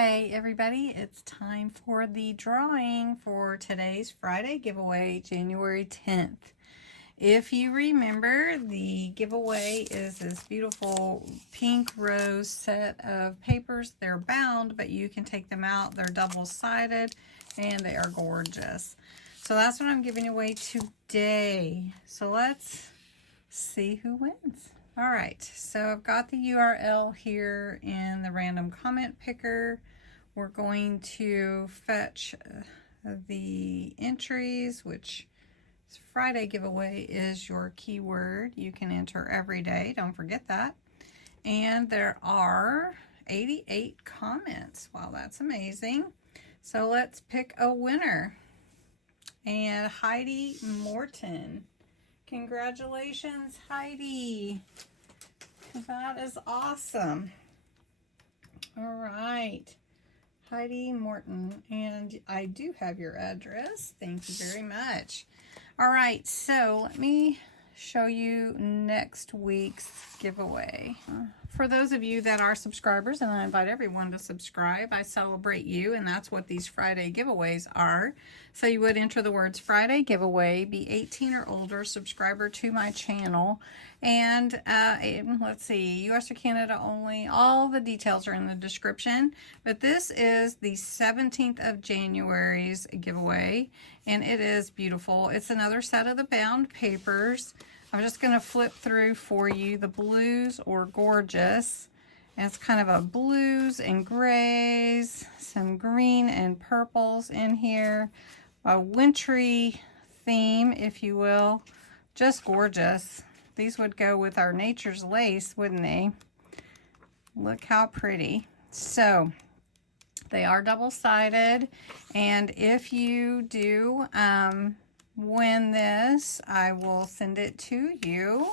Hey everybody, it's time for the drawing for today's Friday giveaway, January 10th. If you remember, the giveaway is this beautiful pink rose set of papers. They're bound, but you can take them out. They're double-sided and they are gorgeous. So that's what I'm giving away today. So let's see who wins. All right, so I've got the URL here in the random comment picker. We're going to fetch the entries, which Friday giveaway is your keyword. You can enter every day, don't forget that. And there are 88 comments. Wow, that's amazing. So let's pick a winner. And Heidi Morton. Congratulations, Heidi. That is awesome. All right, Heidi Morton, and I do have your address. Thank you very much. All right, so let me show you next week's giveaway. For those of you that are subscribers, and I invite everyone to subscribe, I celebrate you, and that's what these Friday giveaways are. So you would enter the words Friday giveaway, be 18 or older, subscriber to my channel, and let's see, US or Canada only. All the details are in the description, but this is the 17th of January's giveaway, and it is beautiful. It's another set of the bound papers. I'm just going to flip through for you. The blues or gorgeous. And it's kind of a blues and grays, some green and purples in here. A wintry theme, if you will. Just gorgeous. These would go with our Nature's Lace, wouldn't they? Look how pretty. So, they are double-sided. And if you do win this, I will send it to you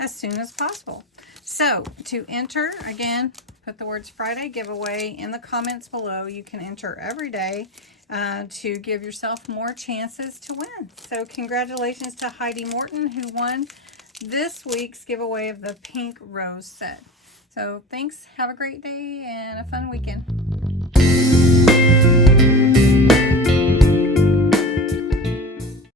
as soon as possible. So to enter, again, put the words Friday giveaway in the comments below. You can enter every day to give yourself more chances to win. So congratulations to Heidi Morton, who won this week's giveaway of the pink rose set. So thanks, have a great day and a fun weekend.